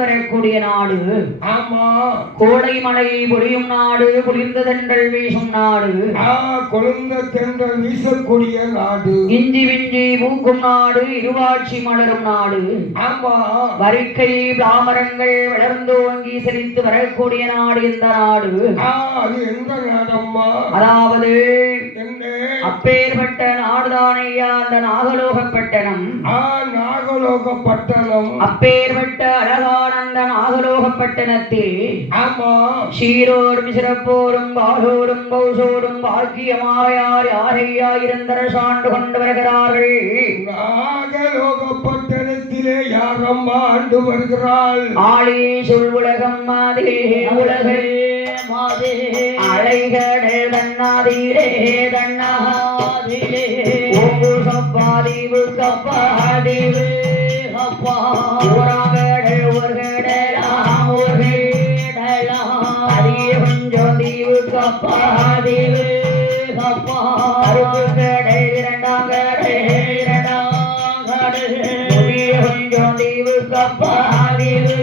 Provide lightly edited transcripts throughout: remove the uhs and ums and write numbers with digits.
வரக்கூடிய நாடு. ஆமா, கோடை மழை பொழியும் நாடு, குளிர்ந்த தென்றல் வீசும் நாடு. குளிர்ந்த தென்றல் வீசக்கூடிய நாடு, இஞ்சி விஞ்சி பூக்கும் நாடு, இருவாட்சி மலரும் நாடு. ஆமா, வரிக்கை பிராமரங்கள் வளர்ந்தோங்கி செழித்து வரக்கூடிய நாடு இந்த நாடு. அது எந்த நாடம்மா? அதாவது அப்பேற்பட்ட நாடுதானையா அந்த நாகலோகப்பட்டணம். நாகலோகப்பட்டணம் அப்பேற்பட்ட அழகான அந்த நாகலோகப்பட்டணத்தில் சீரோடும் சிறப்போடும் வாழோடும் கௌசோடும் பாக்கியமாக யார் யாரையா இருந்தர சாண்டு கொண்டு வருகிறார்கள். நாகலோகப்பட்டணத்திலே யாரும் ஆண்டு வருகிறாள். ஆளே சொல் உலகம் மாதிரே உலகே மாதே அலைகடே தன்னாதிரே தன்னாதிரே ஓங்கு சப்பாதிவு கப்பாதிவு அப்பா ஊராகடே ஊர்கடலாம் ஊர்கடலாம் அரிய கொஞ்சம் தீவு கப்பாதிவு அப்பா அருகு கடை இரண்டாம் கடை இரண்டாம் கடை புதிய கொஞ்சம் தீவு கப்பாதிவு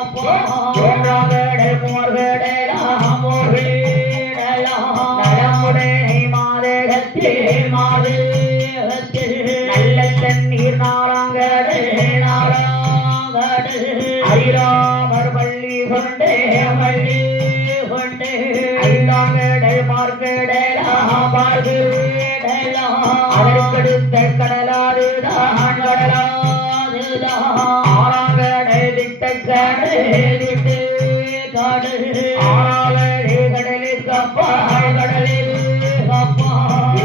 அப்பா மூன்றாம் கடை மூர்கடலாம் மூர்கடலாம் நலமுடனே மாதகத்தே மாதகத்தே நல்ல தண்ணீர் நாளாங்கடே நாளாங்கடே ஐராமர் பள்ளி கொண்டே பள்ளி கொண்டே ஐந்தாங்கடை பார்க்கடலாம் பார்க்கடலாம் அதற்கடுத்த கடலாறுதான் கடலாறுதான் ஆறாங்கடை திட்டக்கடை திட்டு காடு ஆறாங்கடை கடலில் கப்பா கடலில் கப்பா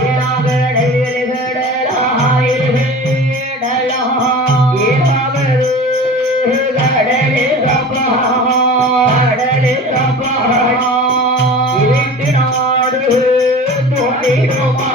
ஏழாங்கடை எலிகடலாம் எலிகடலாம் ஏழாவது கடலில் கப்பா கடலில் கப்பா இரண்டு நாடு தோன்றிடுமா